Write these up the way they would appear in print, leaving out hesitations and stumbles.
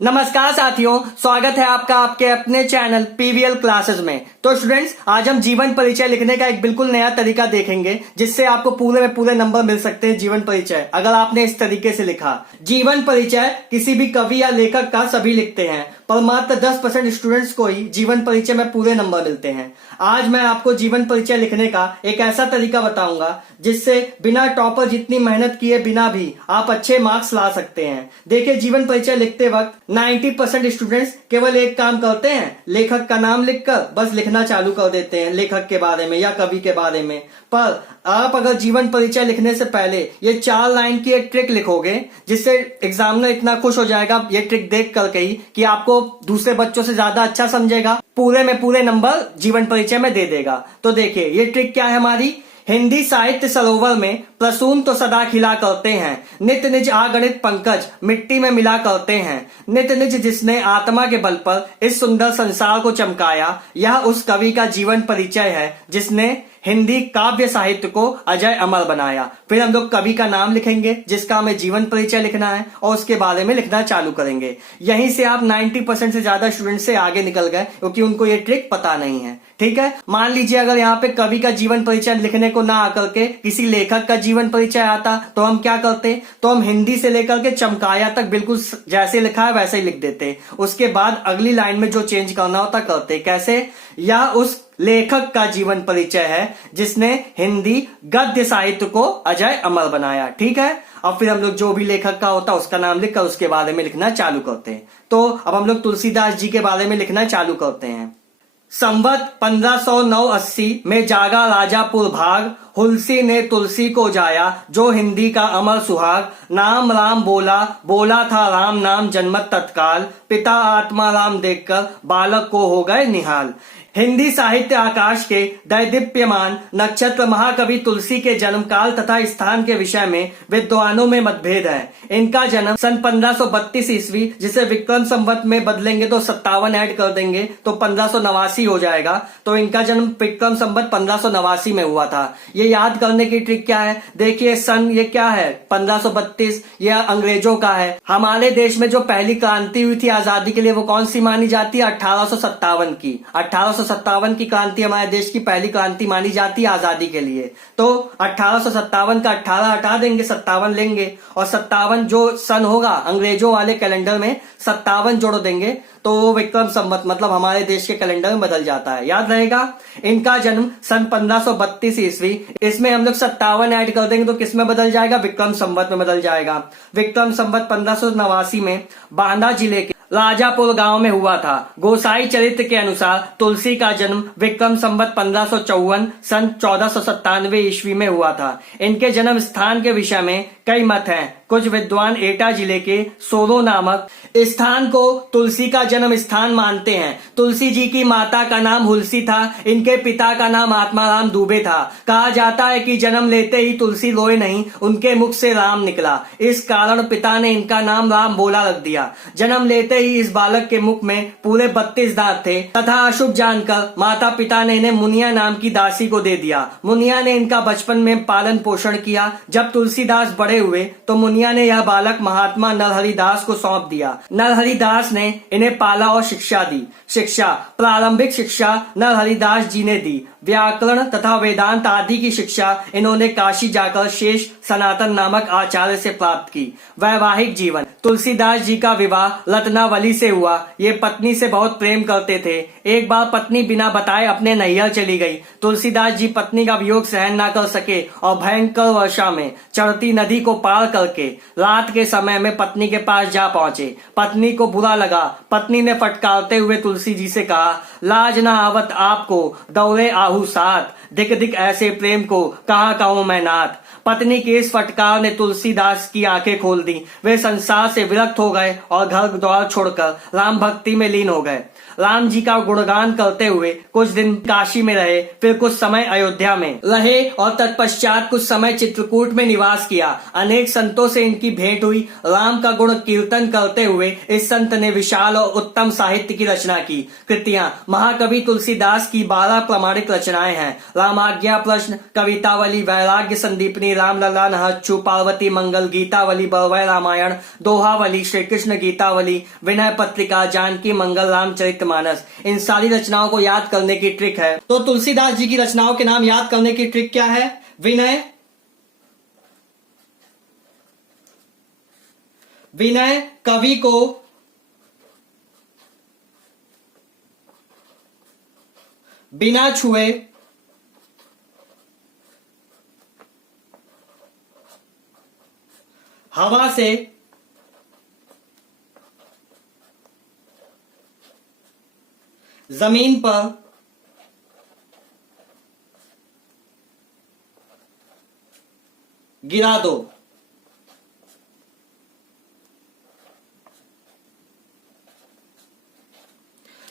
नमस्कार साथियों, स्वागत है आपका आपके अपने चैनल पीवीएल क्लासेस में। तो स्टूडेंट्स, आज हम जीवन परिचय लिखने का एक बिल्कुल नया तरीका देखेंगे जिससे आपको पूरे में पूरे नंबर मिल सकते हैं। जीवन परिचय अगर आपने इस तरीके से लिखा। जीवन परिचय किसी भी कवि या लेखक का सभी लिखते हैं, पर मात्र 10% स्टूडेंट्स को ही जीवन परिचय में पूरे नंबर मिलते हैं। आज मैं आपको जीवन परिचय लिखने का एक ऐसा तरीका बताऊंगा जिससे बिना टॉपर जितनी मेहनत किए बिना भी आप अच्छे मार्क्स ला सकते हैं। देखिए, जीवन परिचय लिखते वक्त 90% स्टूडेंट्स केवल एक काम करते हैं, लेखक का नाम लिखकर बस लिखना चालू कर देते हैं लेखक के बारे में या कवि के बारे में। पर आप अगर जीवन परिचय लिखने से पहले ये 4 लाइन की एक ट्रिक लिखोगे जिससे एग्जामिनर इतना खुश हो जाएगा ये ट्रिक देख करके ही कि आपको दूसरे बच्चों से ज्यादा अच्छा समझेगा, पूरे में पूरे नंबर जीवन परिचय में दे देगा। तो देखिए ये ट्रिक क्या है हमारी। हिंदी साहित्य सरोवर में प्रसून तो सदा खिला करते हैं, नित निज आगणित पंकज मिट्टी में मिला करते हैं। नित निज जिसने आत्मा के बल पर इस सुंदर संसार को चमकाया, यह उस कवि का जीवन परिचय है जिसने हिंदी काव्य साहित्य को अजय अमर बनाया। फिर हम लोग कवि का नाम लिखेंगे जिसका हमें जीवन परिचय लिखना है और उसके बारे में लिखना चालू करेंगे। यहीं से आप 90% से ज्यादा स्टूडेंट से आगे निकल गए क्योंकि उनको ये ट्रिक पता नहीं है। ठीक है, मान लीजिए अगर यहाँ पे कवि का जीवन परिचय लिखने को ना आकर के किसी लेखक का जीवन परिचय आता तो हम क्या करते, तो हम हिंदी से लेकर के चमकाया तक बिल्कुल जैसे लिखा है वैसे ही लिख देते। उसके बाद अगली लाइन में जो चेंज करना होता करते। कैसे? या उस लेखक का जीवन परिचय है जिसने हिंदी गद्य साहित्य को अजय अमर बनाया। ठीक है, अब फिर हम लोग जो भी लेखक का होता उसका नाम लिखकर उसके बारे में लिखना चालू करते हैं। तो अब हम लोग तुलसीदास जी के बारे में लिखना चालू करते हैं। संवत 1509-80 में जागा राजापुर भाग, हुलसी ने तुलसी को जाया जो हिंदी का अमर सुहाग। नाम राम बोला, बोला था राम नाम जन्मत तत्काल, पिता आत्मा राम देखकर बालक को हो गए निहाल। हिंदी साहित्य आकाश के दैदीप्यमान नक्षत्र महाकवि तुलसी के जन्म काल तथा स्थान के विषय में विद्वानों में मतभेद है। इनका जन्म सन 1532 ईस्वी, जिसे विक्रम संवत में बदलेंगे तो 57 ऐड कर देंगे तो 1589 हो जाएगा। तो इनका जन्म विक्रम संवत 1589 में हुआ था। ये याद करने की ट्रिक क्या है, देखिए सन ये क्या है 1532, यह अंग्रेजों का है। हमारे देश में जो पहली क्रांति हुई थी आजादी के लिए वो कौन सी मानी जाती है? 1857 की। 1857 की क्रांति हमारे देश की पहली क्रांति मानी जाती है आजादी के लिए। तो 1857 का 18 हटा देंगे, 57 लेंगे और 57 जो सन होगा अंग्रेजों वाले कैलेंडर में 57 जोड़ देंगे तो वो विक्रम संवत मतलब हमारे देश के कैलेंडर में बदल जाता है। याद रहेगा। इनका जन्म सन 1532 ईस्वी, इसमें हम लोग 57 ऐड कर देंगे तो किस में बदल जाएगा? विक्रम संवत में बदल जाएगा। विक्रम संवत 1589 में बांदा जिले के राजापुर गांव में हुआ था। गोसाई चरित्र के अनुसार तुलसी का जन्म विक्रम संवत 1554 सन 1497 ईस्वी में हुआ था। इनके जन्म स्थान के विषय में कई मत हैं। कुछ विद्वान एटा जिले के सोरो नामक स्थान को तुलसी का जन्म स्थान मानते हैं। तुलसी जी की माता का नाम हुलसी था, इनके पिता का नाम आत्माराम दुबे था। कहा जाता है कि जन्म लेते ही तुलसी रोए नहीं, उनके मुख से राम निकला। इस कारण पिता ने इनका नाम राम बोला रख दिया। जन्म लेते ही इस बालक के मुख में पूरे 32 दांत थे तथा अशुभ जानकर माता पिता ने इन्हें मुनिया नाम की दासी को दे दिया। मुनिया ने इनका बचपन में पालन पोषण किया। जब तुलसीदास बड़े हुए तो मुनिया ने यह बालक महात्मा नरहरिदास को सौंप दिया। नरहरिदास ने इन्हें पाला और शिक्षा दी। प्रारंभिक शिक्षा नरहरिदास जी ने दी। व्याकरण तथा वेदांत आदि की शिक्षा इन्होंने काशी जाकर शेष सनातन नामक आचार्य से प्राप्त की। वैवाहिक जीवन, तुलसीदास जी का विवाह रत्नावली से हुआ। ये पत्नी से बहुत प्रेम करते थे। एक बार पत्नी बिना बताए अपने नैहर चली गई। तुलसीदास जी पत्नी का वियोग सहन न कर सके और भयंकर वर्षा में चढ़ती नदी को पार करके रात के समय में पत्नी के पास जा पहुंचे। पत्नी को बुरा लगा। पत्नी ने फटकारते हुए तुलसी जी से कहा, लाज न आवत आपको दौरे आहू साथ, दिक दिक ऐसे प्रेम को कहाँ कहूं मैं नाथ। पत्नी के इस फटकार ने तुलसीदास की आंखें खोल दी। वे संसार से विरक्त हो गए और घर द्वार छोड़कर राम भक्ति में लीन हो गए। राम जी का गुणगान करते हुए कुछ दिन काशी में रहे, फिर कुछ समय अयोध्या में रहे और तत्पश्चात कुछ समय चित्रकूट में निवास किया। अनेक संतों से इनकी भेंट हुई। राम का गुण कीर्तन करते हुए इस संत ने विशाल और उत्तम साहित्य की रचना की। कृतियां महाकवि तुलसीदास की 12 प्रमाणित रचनाएं हैं। रामाज्ञा प्रश्न, कवितावली, वैराग्य संदीपनी, राम लला नहच्छु, पार्वती मंगल, गीतावली, बरवय रामायण, दोहावली, श्री कृष्ण गीतावली, विनय पत्रिका, जानकी मंगल, रामचरितमानस। इन सारी रचनाओं को याद करने की ट्रिक है। तो तुलसीदास जी की रचनाओं के नाम याद करने की ट्रिक क्या है? विनय, विनय कवि को बिना छुए हवा से जमीन पर गिरा दो।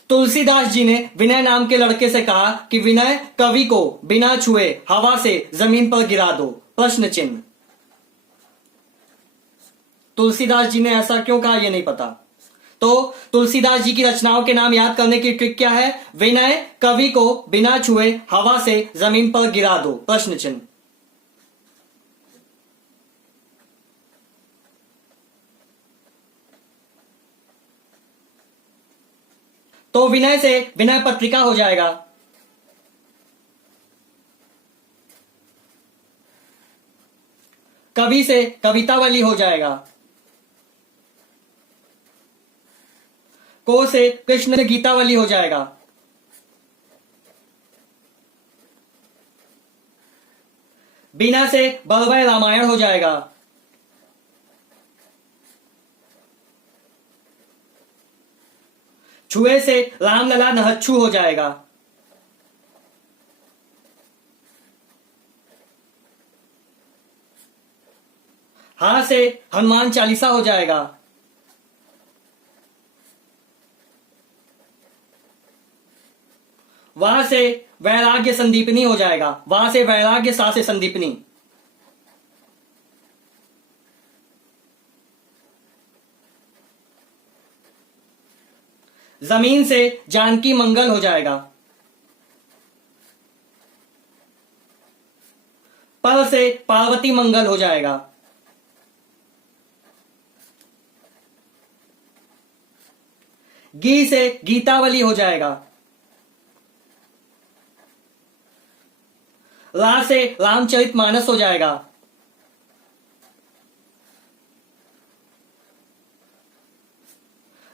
तुलसीदास जी ने विनय नाम के लड़के से कहा कि विनय कवि को बिना छुए हवा से जमीन पर गिरा दो, प्रश्न चिन्ह। तुलसीदास जी ने ऐसा क्यों कहा ये नहीं पता। तो तुलसीदास जी की रचनाओं के नाम याद करने की ट्रिक क्या है? विनय कवि को बिना छुए हवा से जमीन पर गिरा दो, प्रश्न चिन्ह। तो विनय से विनय पत्रिका हो जाएगा। कवि से कवितावली हो जाएगा। को से कृष्ण गीतावली हो जाएगा। बिना से बरवय रामायण हो जाएगा। छुए से राम लला नहच्छु हो जाएगा। हा से हनुमान चालीसा हो जाएगा। वहां से वैराग्य संदीपनी हो जाएगा। वहां से वैराग्य, सा से संदीपनी। जमीन से जानकी मंगल हो जाएगा। पर से पार्वती मंगल हो जाएगा। गी से गीतावली हो जाएगा। रा से रामचरितमानस हो जाएगा।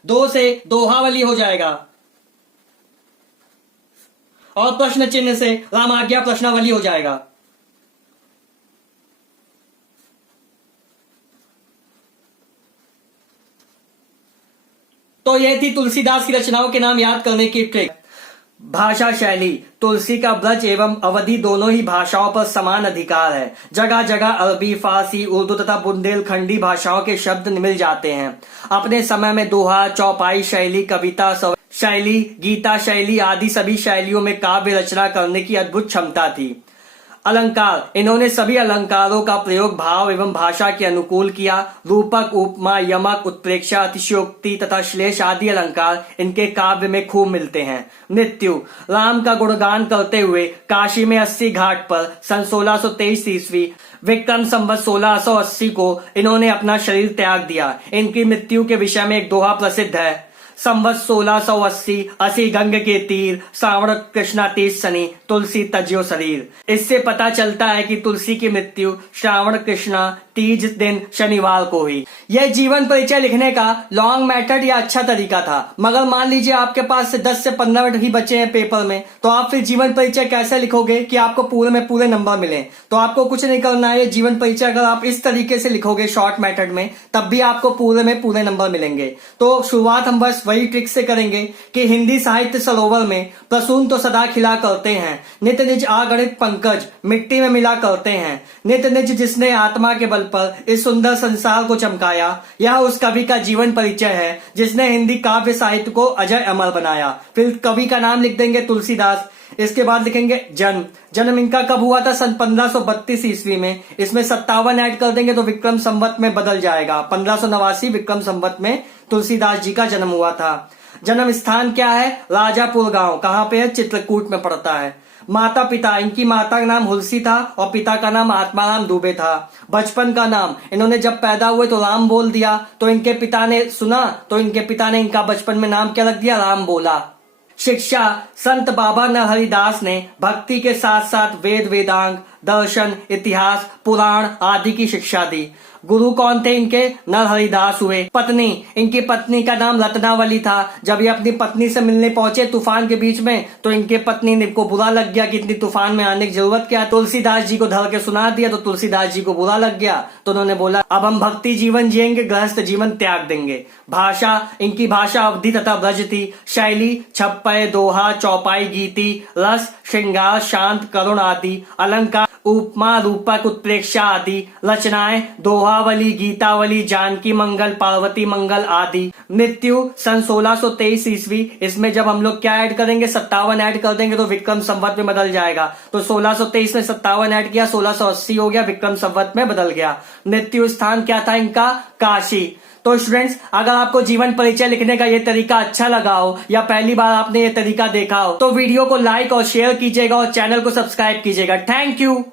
दो से दोहावली हो जाएगा। और प्रश्न चिन्ह से रामाज्ञा प्रश्नावली हो जाएगा। तो यह थी तुलसीदास की रचनाओं के नाम याद करने की ट्रिक। भाषा शैली, तुलसी का ब्रज एवं अवधी दोनों ही भाषाओं पर समान अधिकार है। जगह जगह अरबी, फारसी, उर्दू तथा बुंदेलखंडी भाषाओं के शब्द मिल जाते हैं। अपने समय में दोहा, चौपाई शैली, कविता शैली, गीता शैली आदि सभी शैलियों में काव्य रचना करने की अद्भुत क्षमता थी। अलंकार, इन्होंने सभी अलंकारों का प्रयोग भाव एवं भाषा के अनुकूल किया। रूपक, उपमा, यमक, उत्प्रेक्षा, अतिशयोक्ति तथा श्लेष आदि अलंकार इनके काव्य में खूब मिलते हैं। मृत्यु, राम का गुणगान करते हुए काशी में 80 घाट पर सन 1623 ईस्वी विक्रम संवत 1680 को इन्होंने अपना शरीर त्याग दिया। इनकी मृत्यु के विषय में एक दोहा प्रसिद्ध है। संवत 1680 असी गंग के तीर, श्रावण कृष्णा तीज सनी, तुलसी तज्यो शरीर। इससे पता चलता है कि तुलसी की मृत्यु श्रावण कृष्णा तीज दिन शनिवार को हुई। यह जीवन परिचय लिखने का लॉन्ग मेथड या अच्छा तरीका था, मगर मान लीजिए आपके पास से 10 से 15 मिनट ही बचे हैं पेपर में, तो आप फिर जीवन परिचय कैसे लिखोगे कि आपको पूरे में पूरे नंबर मिले? तो आपको कुछ नहीं करना है। जीवन परिचय अगर आप इस तरीके से लिखोगे शॉर्ट मेथड में, तब भी आपको पूरे में पूरे नंबर मिलेंगे। तो शुरुआत हम बस वही ट्रिक से करेंगे कि हिंदी साहित्य सरोवर में प्रसून तो सदा खिला करते हैं, नित निज आगणित पंकज मिट्टी में मिला करते हैं। नित निज जिसने आत्मा के बल पर इस सुंदर संसार को चमकाया, यह उस कवि का जीवन परिचय है जिसने हिंदी काव्य साहित्य को अजय अमर बनाया। फिर कवि का नाम लिख देंगे तुलसीदास। इसके बाद लिखेंगे जन्म इनका कब हुआ था? सन 1532 ईस्वी में। इसमें 57 ऐड कर देंगे तो विक्रम संवत में बदल जाएगा। 1589 विक्रम संवत में तुलसीदास जी का जन्म हुआ था। जन्म स्थान क्या है? राजापुर गांव। कहां पे है? चित्रकूट में पड़ता है। माता पिता, इनकी माता का नाम हुलसी था और पिता का नाम आत्माराम दुबे था। बचपन का नाम, इन्होंने जब पैदा हुए तो राम बोल दिया, तो इनके पिता ने सुना तो इनके पिता ने इनका बचपन में नाम क्या रख दिया, राम बोला। शिक्षा, संत बाबा नरहरिदास ने भक्ति के साथ साथ वेद वेदांग, दर्शन, इतिहास, पुराण आदि की शिक्षा दी। गुरु कौन थे इनके, नरहरिदास हुए। पत्नी, इनकी पत्नी का नाम रत्नावली था। जब ये अपनी पत्नी से मिलने पहुंचे तूफान के बीच में, तो इनके पत्नी ने को बुरा लग गया कि इतनी तूफान में आने की जरूरत क्या। तुलसीदास जी को धर के सुना दिया तो तुलसीदास जी को बुरा लग गया, तो उन्होंने बोला अब हम भक्ति जीवन जिएंगे, गृहस्थ जीवन त्याग देंगे। भाषा, इनकी भाषा अवधि तथा ब्रज थी। शैली, छप्पय, दोहा, चौपाई, गीति, रस, श्रृंगार, शांत, करुण आदि। अलंकार, उपमा, रूपक, उत्प्रेक्षा आदि। रचनाएं, दोहावली, गीतावली, जानकी मंगल, पार्वती मंगल आदि। मृत्यु सन 1623 ईस्वी। इसमें जब हम लोग क्या ऐड करेंगे, 57 ऐड कर देंगे तो विक्रम संवत में बदल जाएगा। तो 1623 में 57 ऐड किया, 1680 हो गया, विक्रम संवत में बदल गया। मृत्यु स्थान क्या था इनका, काशी। तो स्टूडेंट्स, अगर आपको जीवन परिचय लिखने का ये तरीका अच्छा लगा हो या पहली बार आपने ये तरीका देखा हो तो वीडियो को लाइक और शेयर कीजिएगा और चैनल को सब्सक्राइब कीजिएगा। Thank you.